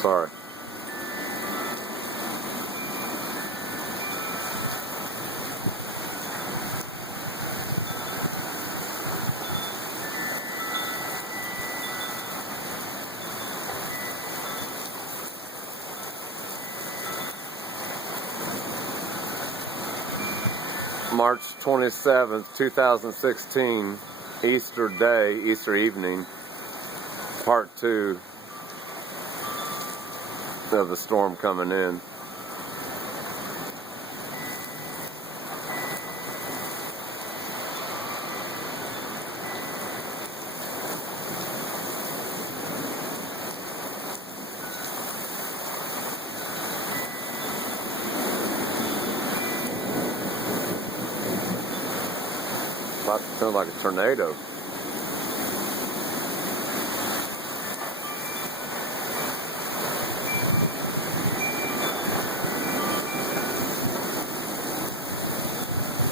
Sorry. March 27th, 2016, Easter Day, Easter evening, part 2 of the storm coming in. About to sound like a tornado.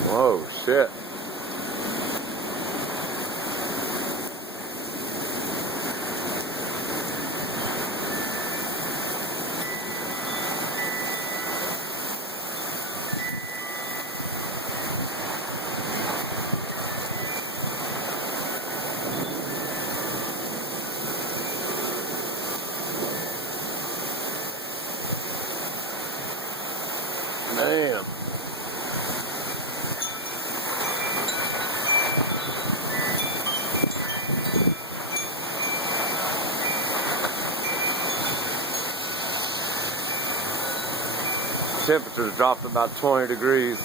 Whoa, shit. Damn. Temperatures dropped about 20 degrees.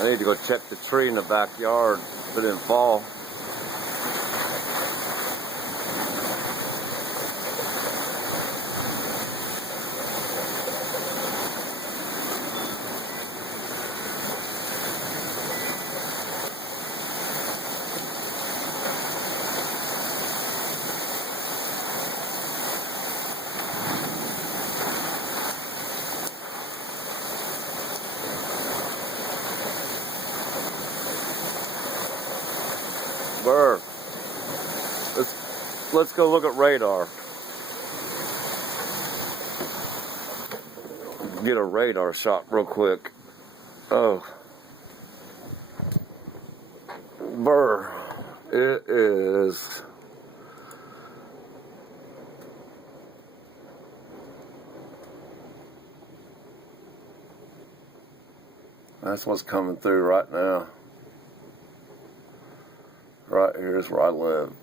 I need to go check the tree in the backyard if it didn't fall. Burr. Let's go look at radar. Get a radar shot real quick. Oh. Burr. It is. That's what's coming through right now. Right here is where I live.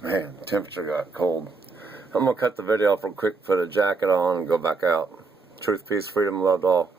Man, temperature got cold. I'm gonna cut the video off real quick, put a jacket on, and go back out. Truth, peace, freedom, love to all.